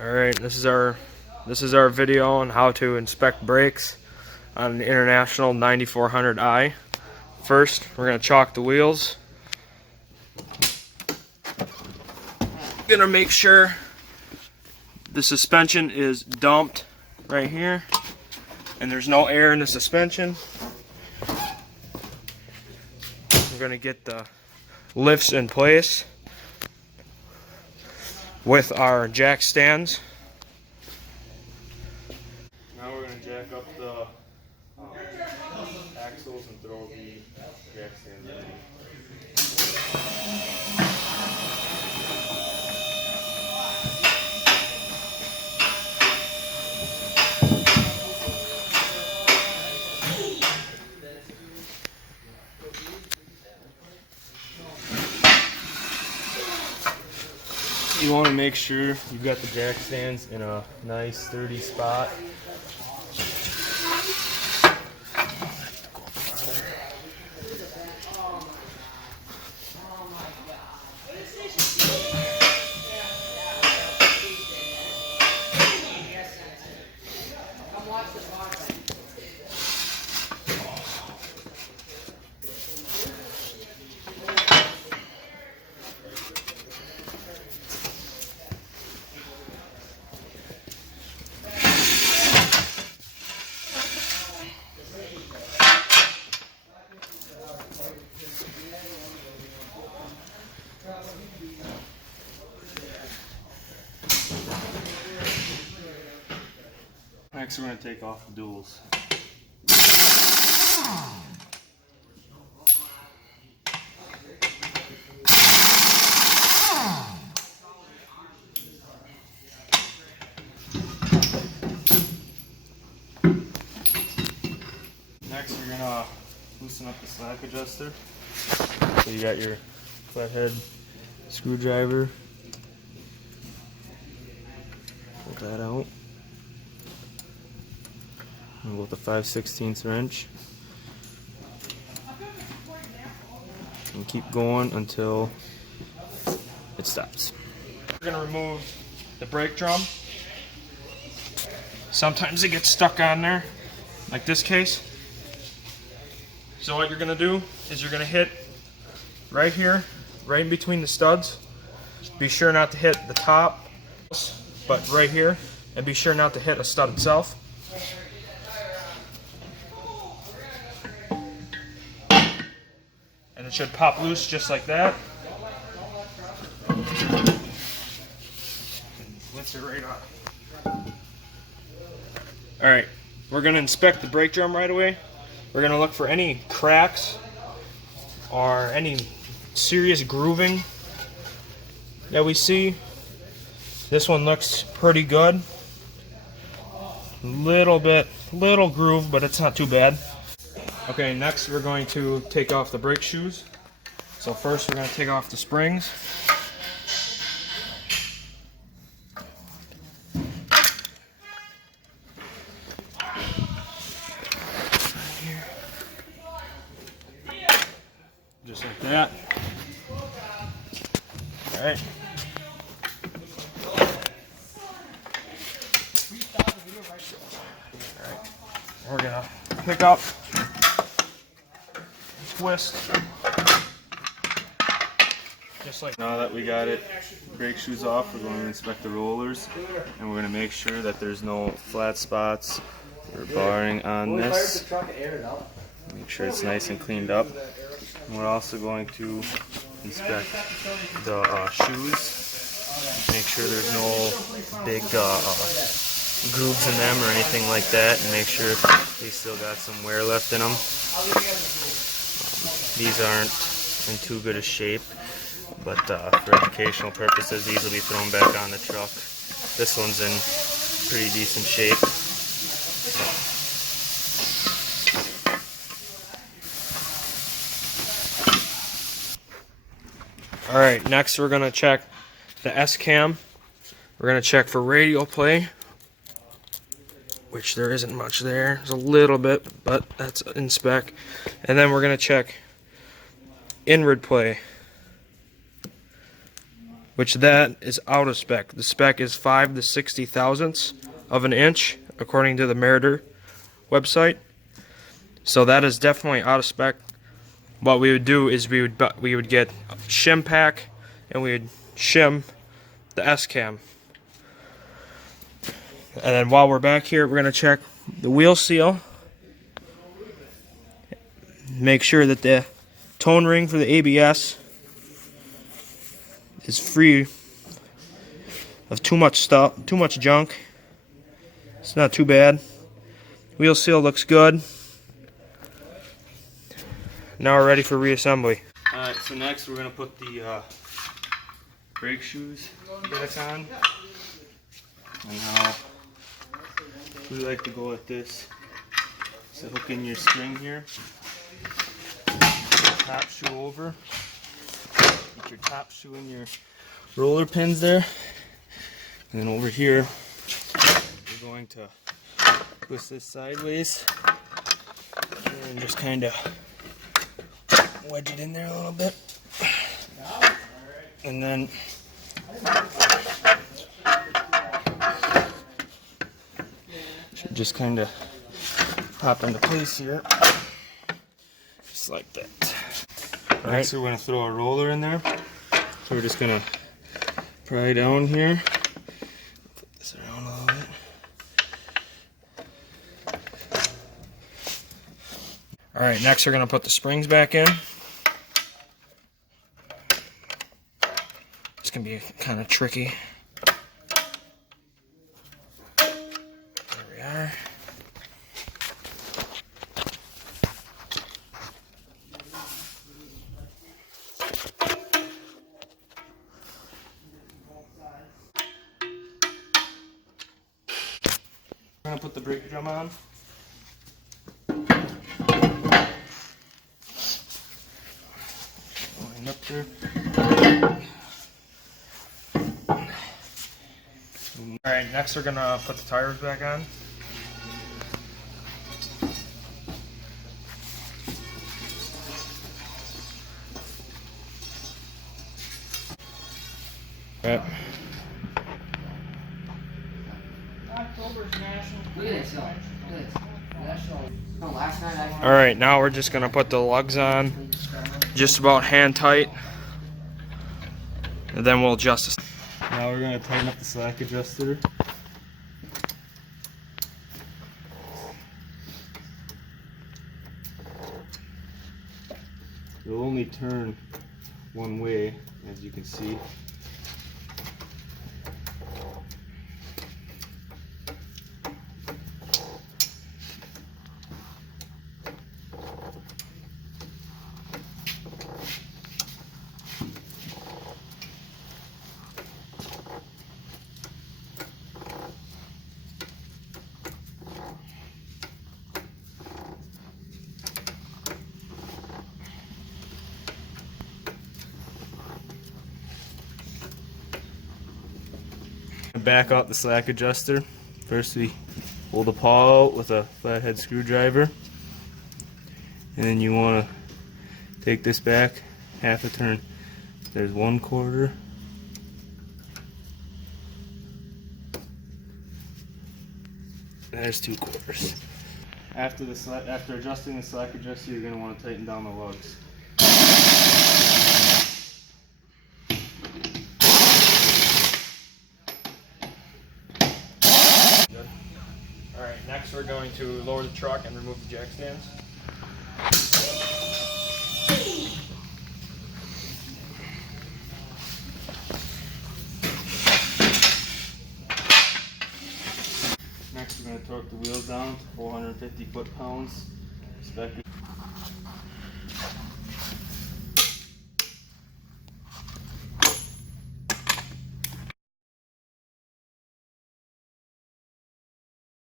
Alright, this is our video on how to inspect brakes on an International 9400i. First, we're going to chalk the wheels. Gonna make sure the suspension is dumped right here and there's no air in the suspension. We're gonna get the lifts in place with our jack stands. Now we're gonna jack up the axles and throw the jack stands in. You want to make sure you've got the jack stands in a nice sturdy spot. Next, we're going to take off the duals. Next, you're going to loosen up the slack adjuster. So you got your flathead screwdriver. Pull that out. And with a 5/16 wrench. And keep going until it stops. We're going to remove the brake drum. Sometimes it gets stuck on there, like this case. So what you're going to do is you're going to hit right here, right in between the studs. Be sure not to hit the top, but right here, and be sure not to hit a stud itself. And it should pop loose just like that. Lift it right up. Alright, we're going to inspect the brake drum right away. We're going to look for any cracks or any serious grooving that we see. This one looks pretty good. Little groove, but it's not too bad. Okay, next we're going to take off the brake shoes. So first we're going to take off the springs. Just like that. Alright. We're going to pick up, twist, just like. Now that we got it, brake shoes off, we're going to inspect the rollers, and we're going to make sure that there's no flat spots or barring on this. Make sure it's nice and cleaned up. And we're also going to inspect the shoes, make sure there's no big grooves in them or anything like that, and make sure they still got some wear left in them. These aren't in too good a shape, but for educational purposes these will be thrown back on the truck. This one's in pretty decent shape. Alright, next we're going to check the S-cam. We're going to check for radio play, which there isn't much there. There's a little bit, but that's in spec. And then we're going to check inward play, which that is out of spec. The spec is 5 to 60 thousandths of an inch, according to the Meritor website. So that is definitely out of spec. What we would do is we would get a shim pack, and we would shim the S-cam. And then while we're back here, we're gonna check the wheel seal. Make sure that the tone ring for the ABS is free of too much stuff, too much junk. It's not too bad. Wheel seal looks good. Now we're ready for reassembly. Alright, so next we're going to put the brake shoes back on. And now we like to go at this. So hook in your string here. Put your top shoe over. Get your top shoe in your roller pins there. And then over here, we're going to twist this sideways. And just kind of wedge it in there a little bit. And then should just kind of pop into place here. Just like that. Alright, so we're going to throw a roller in there. So we're just going to pry down here. Flip this around a little bit. Alright, next we're going to put the springs back in. It's going to be kind of tricky. There we are. We're going to put the brake drum on. Line up there. Alright, next we're going to put the tires back on. Alright. Alright, now we're just going to put the lugs on just about hand tight, and then we'll adjust this. Now we're going to tighten up the slack adjuster. It'll only turn one way, as you can see. Back out the slack adjuster. First we pull the paw out with a flathead screwdriver, and then you want to take this back half a turn. There's 1/4. There's 2/4. After adjusting the slack adjuster, you're going to want to tighten down the lugs. Alright, next we're going to lower the truck and remove the jack stands. Next we're going to torque the wheels down to 450 foot-pounds.